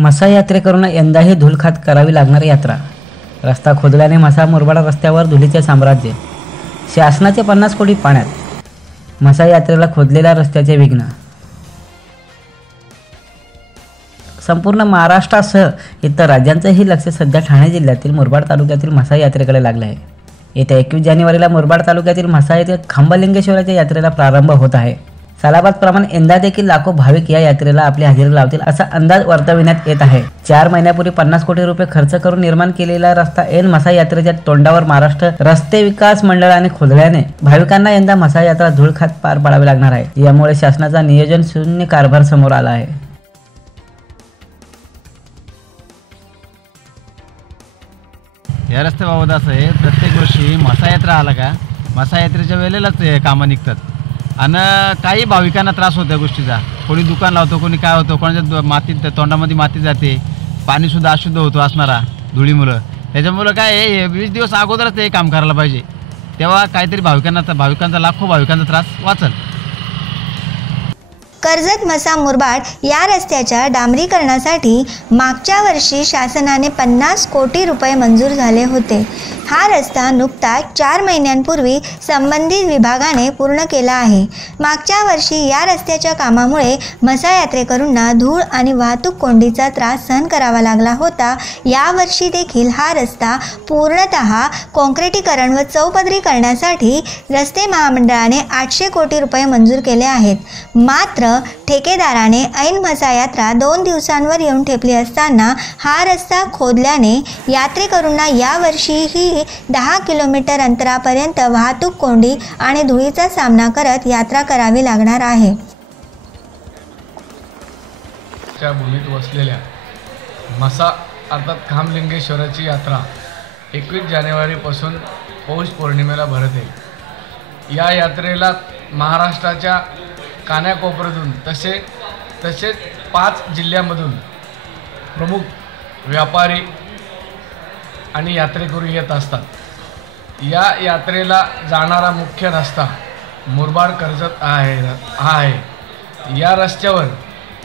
मसा यात्रेकरूंना यंदाही धुलखात करावी लागणार यात्रा. रस्ता खोदल्याने मसा मुरबाडा रस्त्यावर धुलीचे साम्राज्य. शासनाचे पन्नास कोटी पाण्यात. मसा यात्रेला खोदलेल्या रस्त्याचे विघ्न. संपूर्ण महाराष्ट्रासह इतर राज्यांचंही लक्ष सध्या ठाणे जिल्ह्यातील मुरबाड तालुक्यातील म्हसा यात्रेकडे लागलं आहे. येत्या एकवीस जानेवारीला मुरबाड तालुक्यातील म्हसा येथे खांबलिंगेश्वराच्या यात्रेला प्रारंभ होत आहे. सालाबादप्रमाणे यंदा देखील लाखो भाविक या यात्रेला आपली हजेरी लावतील असा अंदाज वर्तविण्यात येत आहे. चार महिन्यापूर्वी पन्नास कोटी रुपये खर्च करून निर्माण केलेला रस्ता ऐन मसा यात्रेच्या तोंडावर महाराष्ट्र रस्ते विकास मंडळाने खोदल्याने भाविकांना यंदा मसा यात्रा धूळखात पार पाडावी लागणार आहे. यामुळे शासनाचा नियोजन शून्य कारभार समोर आला आहे. या रस्त्याबाबत असं आहे प्रत्येक वर्षी मसा यात्रा आला का? मसा यात्रेच्या वेळेलाच कामं निघतात. आणि काही भाविकांना त्रास होतो या गोष्टीचा. कोणी दुकान लावतो कोणी काय होतं कोणाच्या दु- मातीत तोंडामध्ये माती जाते पाणीसुद्धा अशुद्ध होतो असणारा धुळीमुळं त्याच्यामुळं काय हे वीस दिवस अगोदरच ते काम करायला पाहिजे. तेव्हा काहीतरी भाविकांना भाविकांचा लाखो भाविकांचा त्रास वाचल. कर्जत मसा मुरबाड या रस्त्याच्या डांबरीकरणासाठी मागच्या वर्षी शासनाने पन्नास कोटी रुपये मंजूर झाले होते. हा रस्ता नुकताच चार महिन्यांपूर्वी संबंधित विभागाने पूर्ण केला आहे. मागच्या वर्षी या रस्त्याच्या कामामुळे मसा यात्रेकरूंना धूळ आणि वाहतूक कोंडीचा त्रास सहन करावा लागला होता. यावर्षी देखील हा रस्ता पूर्णतः काँक्रिटीकरण व चौपदरी करण्यासाठी रस्ते महामंडळाने आठशे कोटी रुपये मंजूर केले आहेत. मात्र ठेकेदाराने ऐन म्हसा यात्रा दोन दिवसांवर येऊन ठेपली असताना हा रस्ता खोदल्याने यात्रेकरूंना यावर्षीही दहा किलोमीटर अंतरापर्यंत वाहतूक कोंडी आणि धुळीचा सामना करत यात्रा करावी लागणार आहे. भूमीत वसलेल्या मसा अर्थात खामलिंगेश्वराची यात्रा एकवीस जानेवारीपासून पौष पौर्णिमेला भरते या यात्रेला महाराष्ट्राच्या कान्याकोपऱ्यातून तसे तसेच पाच जिल्ह्यामधून प्रमुख व्यापारी आणि यात्रेकरू येत असतात. या यात्रेला जाणारा मुख्य रस्ता मुरबाड कर्जत हा आहे हा आहे. या रस्त्यावर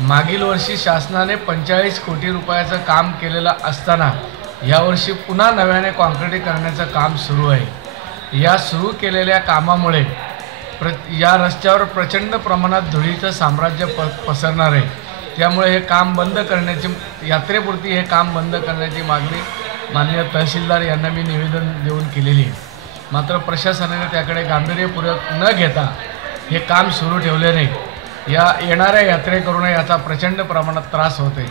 मागील वर्षी शासनाने पंचेचाळीस कोटी रुपयाचं काम केलेलं असताना यावर्षी पुन्हा नव्याने काँक्रिटीकरणाचं काम सुरू आहे. या सुरू केलेल्या कामामुळे प्र या रस्त्यावर प्रचंड प्रमाणात धुळीचं साम्राज्य प पसरणार आहे. त्यामुळे हे काम बंद करण्याची यात्रेपुरती हे काम बंद करण्याची मागणी माननीय तहसीलदार यांना मी निवेदन देऊन केलेली आहे. मात्र प्रशासनाने त्याकडे गांभीर्यपूर्वक न घेता हे काम सुरू ठेवल्याने या येणाऱ्या यात्रेकरूंना याचा प्रचंड प्रमाणात त्रास होते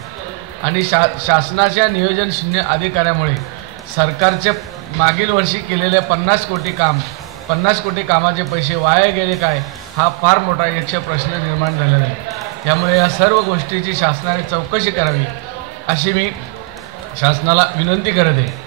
आणि शा शासनाच्या नियोजनशून्य अधिकाऱ्यामुळे सरकारचे मागील वर्षी केलेले पन्नास कोटी काम पन्नास कोटी कामाचे पैसे वाया गेले काय? हा फार मोठा यक्ष प्रश्न निर्माण झालेला आहे. त्यामुळे या सर्व गोष्टीची शासनाने चौकशी करावी अशी मी शासनाला विनंती करत. आहे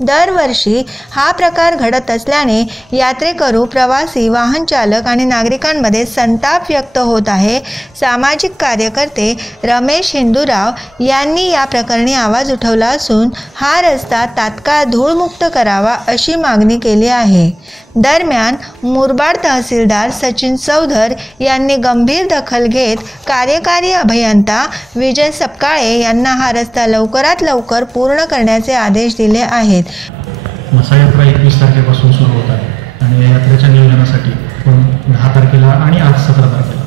दरवर्षी हा प्रकार घडत असल्याने यात्रेकरू प्रवासी वाहनचालक आणि नागरिकांमध्ये संताप व्यक्त होत आहे. सामाजिक कार्यकर्ते रमेश हिंदूराव यांनी या प्रकरणी आवाज उठवला असून हा रस्ता तात्काळ धूळमुक्त करावा अशी मागणी केली आहे. दरम्यान मुरबाड तहसीलदार सचिन चौधर यांनी गंभीर दखल घेत कार्यकारी अभियंता विजय सपकाळे यांना हा रस्ता लवकरात लवकर पूर्ण करण्याचे आदेश दिले आहेत. मसा यात्रा एकवीस तारखेपासून सुरू होत आहे आणि या यात्रेच्या नियोजनासाठी आपण दहा तारखेला आणि आज सतरा तारखेला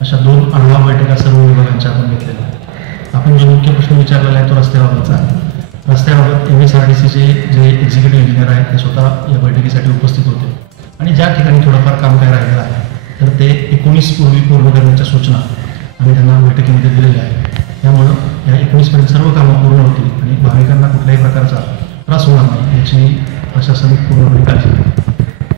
अशा दोन आढावा बैठका सर्व विभागांच्या आपण घेतलेल्या आपण जो मुख्य प्रश्न विचारलेला आहे तो रस्त्याबाबतचा रस्त्याबाबत एम एस आर डी सीचे जे एक्झिक्युटिव्ह इंजिनियर आहेत ज्या ठिकाणी थोडंफार काम काय राहिलेलं आहे तर ते एकोणीस पूर्वी पूर्ण करण्याच्या सूचना आम्ही त्यांना बैठकीमध्ये दिलेल्या आहेत. त्यामुळं या एकोणीसपर्यंत सर्व कामं पूर्ण होतील आणि भाविकांना कुठल्याही प्रकारचा त्रास होणार नाही याची प्रशासन पूर्णपणे काळजी